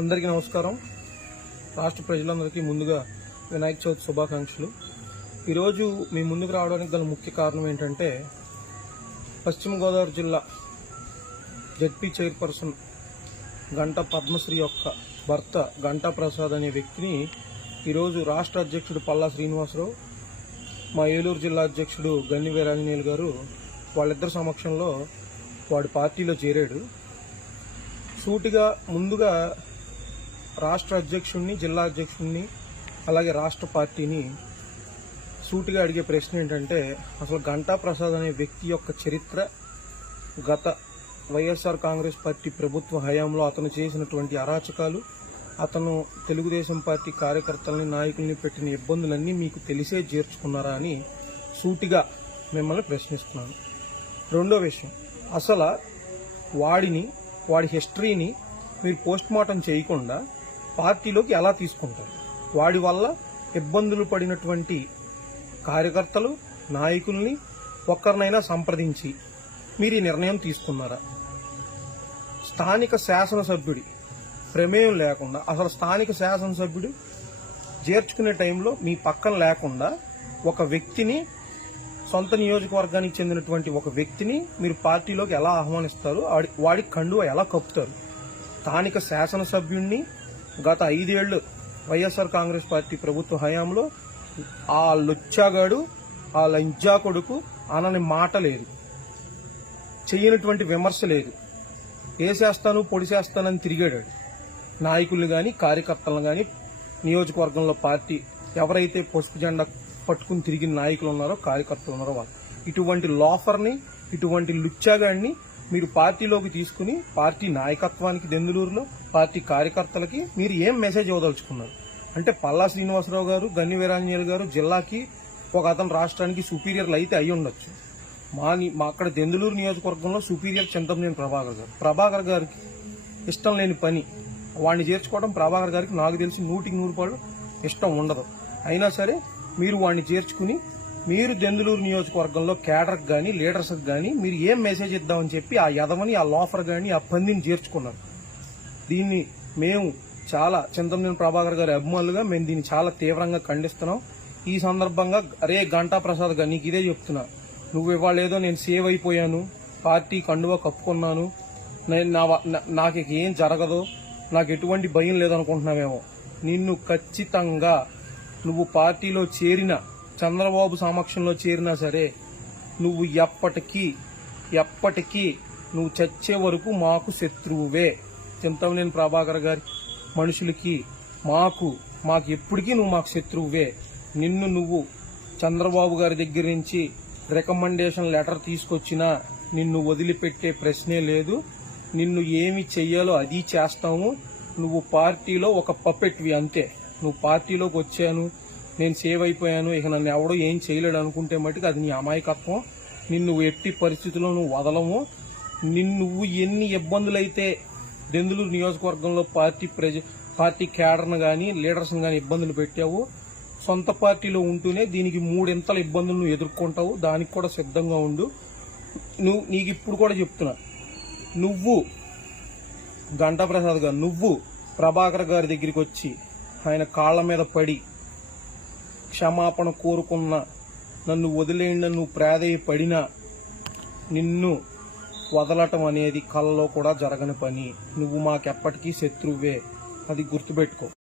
అందరికీ నమస్కారం. రాష్ట్ర ప్రజలందరికీ ముందుగా వినాయక చవితి శుభాకాంక్షలు. ఈరోజు మీ ముందుకు రావడానికి గల ముఖ్య కారణం ఏంటంటే పశ్చిమ గోదావరి జిల్లా జడ్పీ చైర్పర్సన్ గంటా పద్మశ్రీ యొక్క భర్త గంటా ప్రసాద్ అనే వ్యక్తిని ఈరోజు రాష్ట్ర అధ్యక్షుడు పల్లా శ్రీనివాసరావు మా ఏలూరు జిల్లా అధ్యక్షుడు గన్ని వీరాంజనేయులు గారు వాళ్ళిద్దరి సమక్షంలో వాడి పార్టీలో చేరాడు. సూటిగా ముందుగా రాష్ట్ర అధ్యక్షుడిని జిల్లా అధ్యక్షుడిని అలాగే రాష్ట్ర పార్టీని సూటిగా అడిగే ప్రశ్న ఏంటంటే అసలు గంటా ప్రసాద్ అనే వ్యక్తి యొక్క చరిత్ర గత వైఎస్ఆర్ కాంగ్రెస్ పార్టీ ప్రభుత్వ హయాంలో అతను చేసినటువంటి అరాచకాలు అతను తెలుగుదేశం పార్టీ కార్యకర్తలని నాయకుల్ని పెట్టిన ఇబ్బందులన్నీ మీకు తెలిసే చేర్చుకున్నారా అని సూటిగా మిమ్మల్ని ప్రశ్నిస్తున్నాను. రెండో విషయం అసలు వాడిని వాడి హిస్టరీని మీరు పోస్ట్ మార్టం చేయకుండా పార్టీలోకి ఎలా తీసుకుంటారు? వాడి వల్ల ఇబ్బందులు పడినటువంటి కార్యకర్తలు నాయకుల్ని ఒక్కరినైనా సంప్రదించి మీరు ఈ నిర్ణయం తీసుకున్నారా? స్థానిక శాసనసభ్యుడి ప్రమేయం లేకుండా అసలు స్థానిక శాసనసభ్యుడు చేర్చుకునే టైంలో మీ పక్కన లేకుండా ఒక వ్యక్తిని సొంత నియోజకవర్గానికి చెందినటువంటి ఒక వ్యక్తిని మీరు పార్టీలోకి ఎలా ఆహ్వానిస్తారు? వాడి కండువ ఎలా కప్పుతారు? స్థానిక శాసనసభ్యుణ్ణి గత ఐదేళ్ళు వైఎస్ఆర్ కాంగ్రెస్ పార్టీ ప్రభుత్వ హయాంలో ఆ లుచ్చాగాడు ఆ లంజా కొడుకు అనని మాట లేదు. చేయనటువంటి విమర్శ లేదు. వేసేస్తాను పొడిసేస్తానని తిరిగాడు. వాడు. నాయకుల్ని కానీ కార్యకర్తలను కానీ నియోజకవర్గంలో పార్టీ ఎవరైతే పసుపు జెండా పట్టుకుని తిరిగిన నాయకులు ఉన్నారో కార్యకర్తలు ఉన్నారో వాళ్ళు. ఇటువంటి లోఫర్ని ఇటువంటి లుచ్చాగాడిని మీరు పార్టీలోకి తీసుకుని పార్టీ నాయకత్వానికి దెందులూరులో పార్టీ కార్యకర్తలకి మీరు ఏం మెసేజ్ ఇవ్వదలుచుకున్నారు? అంటే పల్లా శ్రీనివాసరావు గారు గన్ని వీరాంజనేయులు గారు జిల్లాకి ఒక అతను రాష్ట్రానికి సుపీరియర్లు అయితే అయి ఉండొచ్చు. మా మా అక్కడ దెందులూరు నియోజకవర్గంలో సుపీరియర్ చింతమనేని ప్రభాకర్ గారు. ప్రభాకర్ గారికి ఇష్టం లేని పని. వాడిని చేర్చుకోవడం ప్రభాకర్ గారికి నాకు తెలిసి నూటికి నూరు పాళ్ళు ఇష్టం ఉండదు. అయినా సరే మీరు వాడిని చేర్చుకుని మీరు దెందులూరు నియోజకవర్గంలో క్యాడర్కి కానీ లీడర్స్కి కానీ మీరు ఏం మెసేజ్ ఇద్దామని చెప్పి ఆ యదవని ఆ లోఫర్ కానీ ఆ పందిని చేర్చుకున్నారు. దీన్ని మేము చాలా చింతమనేని ప్రభాకర్ గారి అభిమానులుగా మేము దీన్ని చాలా తీవ్రంగా ఖండిస్తున్నాం. ఈ సందర్భంగా అరే గంటా ప్రసాద్ గారు నీకు ఇదే చెప్తున్నా. నువ్వు ఇవాళ ఏదో నేను సేవ్ అయిపోయాను పార్టీ కండువా కప్పుకున్నాను నేను నా వ- నాకు ఇక ఏం జరగదు నాకు ఎటువంటి భయం లేదనుకుంటున్నావేమో. నిన్ను ఖచ్చితంగా నువ్వు పార్టీలో చేరిన చంద్రబాబు సమక్షంలో చేరినా సరే నువ్వు ఎప్పటికీ ఎప్పటికీ నువ్వు చచ్చే వరకు మాకు శత్రువువే. చింతమనేని ప్రభాకర్ గారి మనుషులకి మాకు మాకు ఎప్పటికీ నువ్వు మాకు శత్రువువే. నిన్ను నువ్వు చంద్రబాబు గారి దగ్గర నుంచి రికమెండేషన్ లెటర్ తీసుకొచ్చినా నిన్ను వదిలిపెట్టే ప్రశ్నే లేదు. నిన్ను ఏమి చెయ్యాలో అది చేస్తాము. నువ్వు పార్టీలో ఒక పప్పెట్వి అంతే. నువ్వు పార్టీలోకి వచ్చాను. నేను సేవ్ అయిపోయాను ఇక నన్ను ఎవడో ఏం చేయలేడు అనుకుంటే మటుకు అది నీ అమాయకత్వం. నిన్ను ఎట్టి పరిస్థితుల్లో నువ్వు వదలము. నిన్ను నువ్వు ఎన్ని ఇబ్బందులైతే దెందులూరు నియోజకవర్గంలో పార్టీ ప్రజ పార్టీ క్యాడర్ను కానీ లీడర్స్ని కానీ ఇబ్బందులు పెట్టావు. సొంత పార్టీలో ఉంటూనే దీనికి మూడింతల ఇబ్బందులు నువ్వు ఎదుర్కొంటావు. దానికి కూడా సిద్ధంగా ఉండు. నువ్వు నీకు ఇప్పుడు కూడా చెప్తున్నా. నువ్వు గంటా ప్రసాద్ గారు నువ్వు ప్రభాకర్ గారి దగ్గరికి వచ్చి ఆయన కాళ్ళ మీద పడి క్షమాపణ కోరుకున్న నన్ను వదిలేయండి నువ్వు ప్రాధేయపడినా నిన్ను వదలటం అనేది కళ్ళలో కూడా జరగని పని. నువ్వు మాకెప్పటికీ శత్రువే. అది గుర్తుపెట్టుకో.